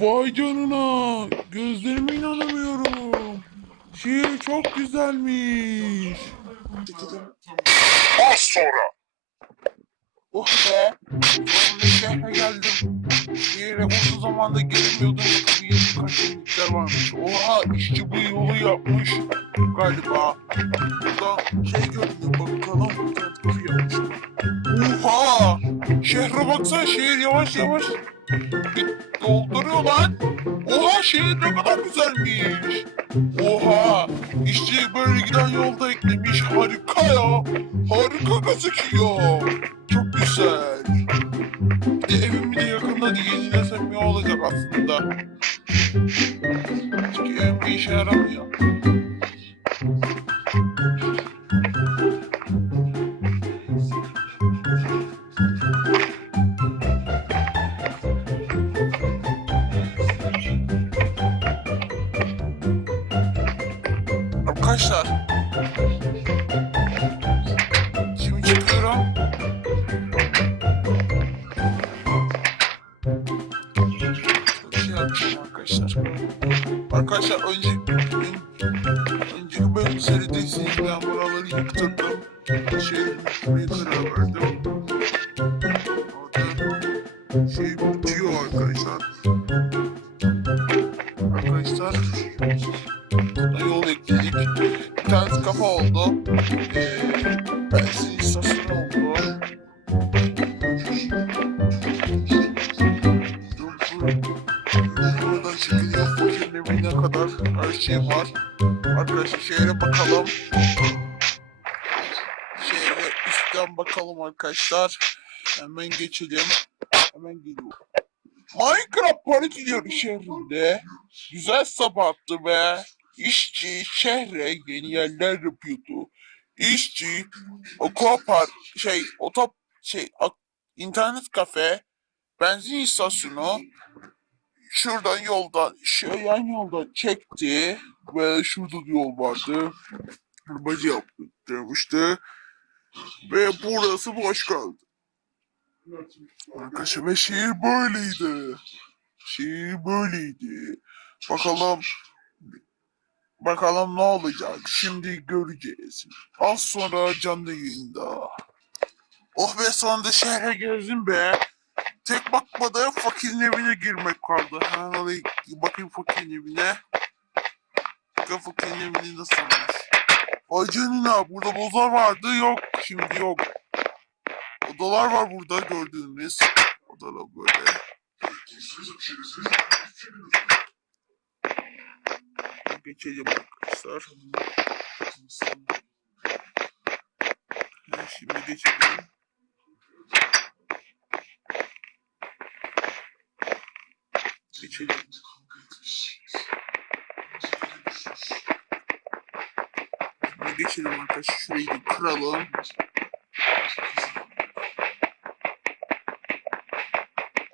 Vay canına. Gözlerime inanamıyorum. Şiir çok güzelmiş. Az sonra. Oh be. Sonunda şehre geldim. Şehre uzun zamanda gelemiyordum. Tabii yeni kaçınlıklar varmış. Oha işçi bu yolu yapmış. Galiba. Burada şey görünüyor bakalım. Oha! Şehre baksana şehir yavaş yavaş şehir ne kadar güzelmiş. Oha! İşçi böyle giden yolda eklemiş. Harika ya. Harika gözüküyor. Çok güzel. Bir de evim bir de yakında diye yenilesem ne olacak aslında. Çünkü evim bir işe yaramıyor. Arkadaşlar. Şimdi çıkıyorum. Şey yapacağım arkadaşlar. Arkadaşlar önce ön- önceki bölüm seyrettiyseniz ben buraları yıktırdım. Şey var. Arkadaşlar şehre bakalım. Şehre üstten bakalım arkadaşlar. Hemen geçelim. Hemen geliyorum. Minecraft parti diyor şehrinde. Güzel sabahtı be. İşçi şehre yeni yerler yapıyordu. İşçi aquapark şey otop şey internet kafe benzin istasyonu şuradan yoldan şu yan yoldan çekti ve şurada da yol vardı. Arabacı yaptırmıştı ve burası boş kaldı. Arkadaşlar ve şehir böyleydi. Şehir böyleydi. Bakalım Bakalım ne olacak. Şimdi göreceğiz. Az sonra canlı yayında. Oh be sonunda şehre gezdim be. Tek bakmadan fakirin evine girmek kaldı. Hemen oraya bakayım fakirin evine. Bakın fakirin evini nasılmış. Ay canına burada bozar vardı yok. Şimdi yok. Odalar var burada gördüğünüz. Odalar böyle. Geçelim arkadaşlar. Şimdi geçelim. Şimdi geçelim arkadaşlar. Şurayı da kıralım.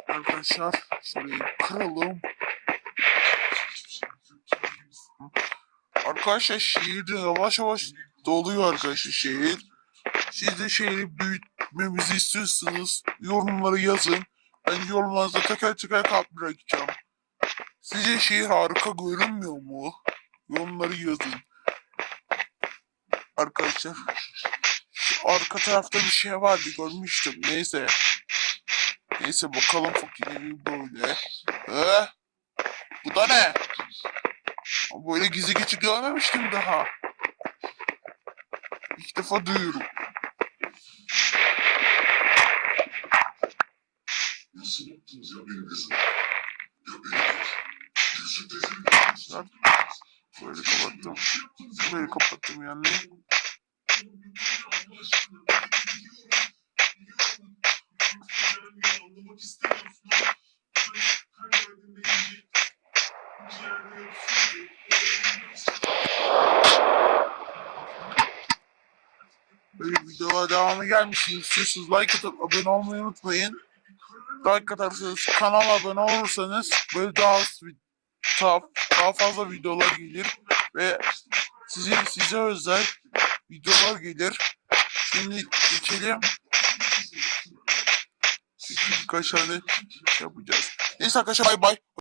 Arkadaşlar şurayı kıralım. Arkadaşlar şehirde yavaş yavaş doluyor arkadaşlar şehir. Siz de şehri büyütmemizi istiyorsanız yorumlara yazın. Ben yorumlarınıza teker teker kalp bırakacağım. Sizce şehir harika görünmüyor mu? Yorumları yazın. Arkadaşlar. Arka tarafta bir şey vardı görmüştüm. Neyse. Neyse bakalım fakirleri böyle. Ee, bu da ne? Böyle gizli geçit görmemiştim daha. İlk defa duyuyorum. Nasıl yaptınız ya benim kızım? Ya benim Arkadaşlar böyle kapattım. Böyle kapattım yani. Böyle videolar devamı gelmiş. İstiyorsanız like atıp abone olmayı unutmayın. Like atarsanız, kanala abone olursanız böyle daha daha, daha fazla videolar gelir ve size size özel videolar gelir. Şimdi geçelim. tane yapacağız. Neyse arkadaşlar bay bay.